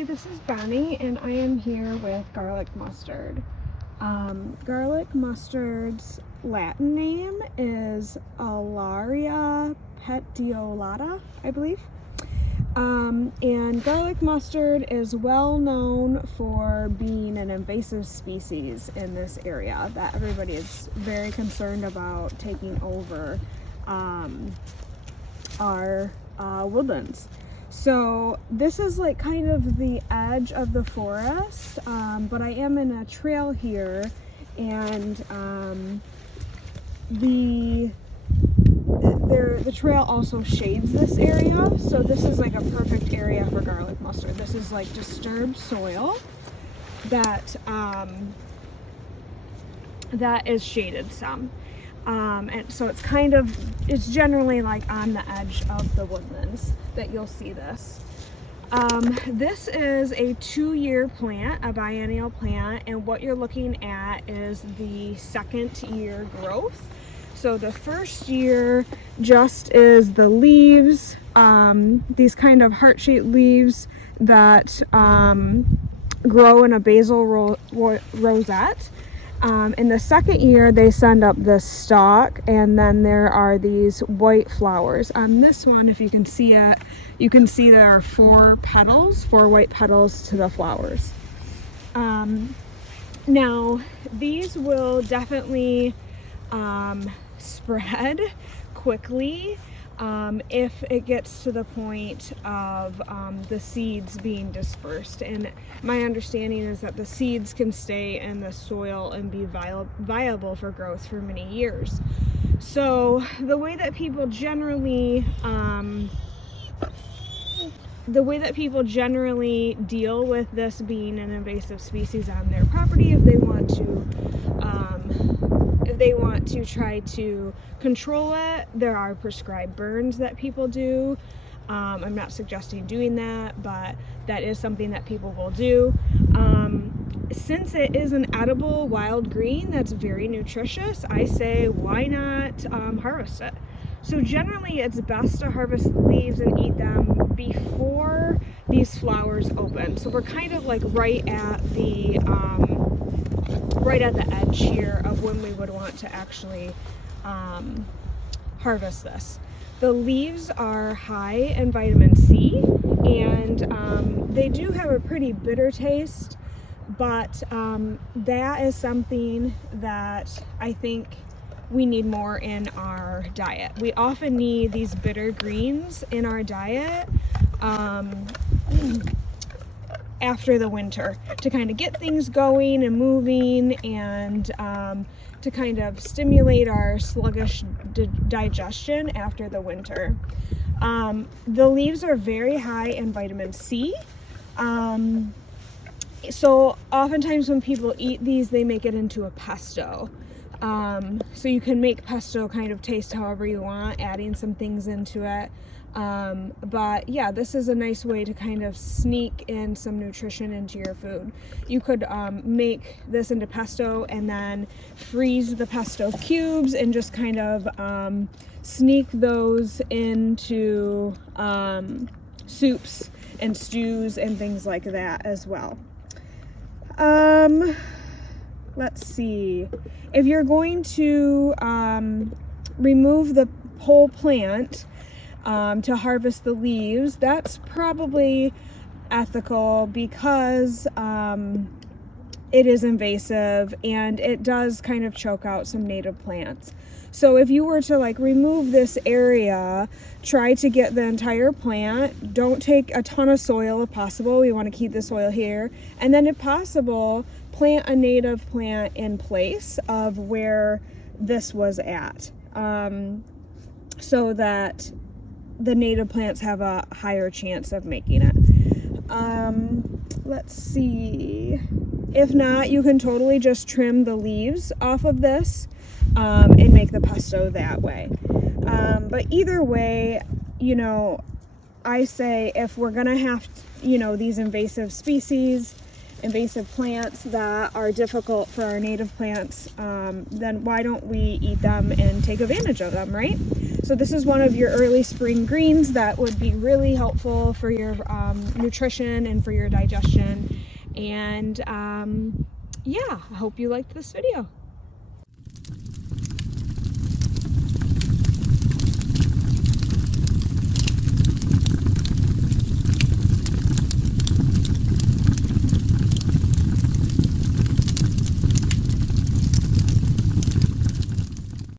Hi, this is Bonnie, and I am here with garlic mustard. Garlic mustard's Latin name is Allaria Petiolata, I believe. And garlic mustard is well known for being an invasive species in this area that everybody is very concerned about taking over our woodlands. So this is like kind of the edge of the forest, but I am in a trail here, and the trail also shades this area, so this is like a perfect area for garlic mustard. This is like disturbed soil that that is shaded some. And so it's generally like on the edge of the woodlands that you'll see this. This is a 2-year plant, a biennial plant, and what you're looking at is the second year growth. So the first year just is the leaves, these kind of heart-shaped leaves that grow in a basal rosette. In the second year, they send up the stalk, and then there are these white flowers. On this one, if you can see it, you can see there are 4 white petals to the flowers. Now, these will definitely spread quickly if it gets to the point of the seeds being dispersed. And my understanding is that the seeds can stay in the soil and be viable for growth for many years. So the way that people generally deal with this being an invasive species on their property, if they want to try to control it, there are prescribed burns that people do. I'm not suggesting doing that, but that is something that people will do. Since it is an edible wild green that's very nutritious, I say why not harvest it? So generally it's best to harvest the leaves and eat them before these flowers open. So we're kind of like right at the edge here of when we would want to actually harvest this. The leaves are high in vitamin C, and they do have a pretty bitter taste, but that is something that I think we need more in our diet. We often need these bitter greens in our diet after the winter to kind of get things going and moving, and to kind of stimulate our sluggish digestion after the winter. The leaves are very high in vitamin C. So oftentimes when people eat these, they make it into a pesto. So you can make pesto kind of taste however you want, adding some things into it. But yeah, this is a nice way to kind of sneak in some nutrition into your food. You could make this into pesto and then freeze the pesto cubes and just kind of sneak those into soups and stews and things like that as well. Let's see. If you're going to remove the whole plant to harvest the leaves, that's probably ethical because it is invasive and it does kind of choke out some native plants. So if you were to like remove this area, try to get the entire plant. Don't take a ton of soil if possible. We want to keep the soil here. And then if possible, plant a native plant in place of where this was at, so that the native plants have a higher chance of making it. Let's see. If not, you can totally just trim the leaves off of this and make the pesto that way. But either way, I say if we're gonna have, these invasive species, invasive plants that are difficult for our native plants, then why don't we eat them and take advantage of them, right? So this is one of your early spring greens that would be really helpful for your nutrition and for your digestion. And yeah, I hope you liked this video.